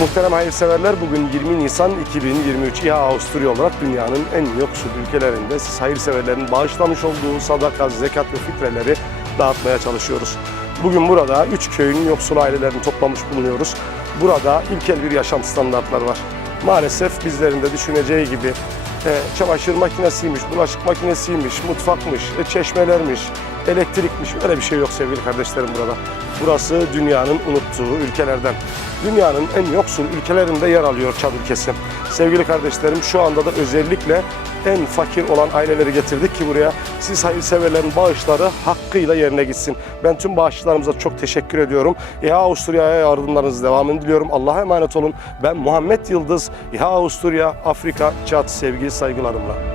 Muhterem hayırseverler bugün 20 Nisan 2023 İHA Avusturya olarak dünyanın en yoksul ülkelerinde siz hayırseverlerin bağışlamış olduğu sadaka, zekat ve fitreleri dağıtmaya çalışıyoruz. Bugün burada üç köyün yoksul ailelerini toplamış bulunuyoruz. Burada ilkel bir yaşam standartları var. Maalesef bizlerin de düşüneceği gibi e, çamaşır makinesiymiş, bulaşık makinesiymiş, mutfakmış, e, çeşmelermiş, elektrikmiş öyle bir şey yok sevgili kardeşlerim burada. Burası dünyanın unuttuğu ülkelerden. Dünyanın en yoksul ülkelerinde yer alıyor çadır kesim. Sevgili kardeşlerim şu anda da özellikle en fakir olan aileleri getirdik ki buraya siz hayırseverlerin bağışları hakkıyla yerine gitsin. Ben tüm bağışçılarımıza çok teşekkür ediyorum. İHA Avusturya'ya yardımlarınız devamını diliyorum. Allah'a emanet olun. Ben Muhammed Yıldız, İHA Avusturya, Afrika, Çat sevgi saygılarımla.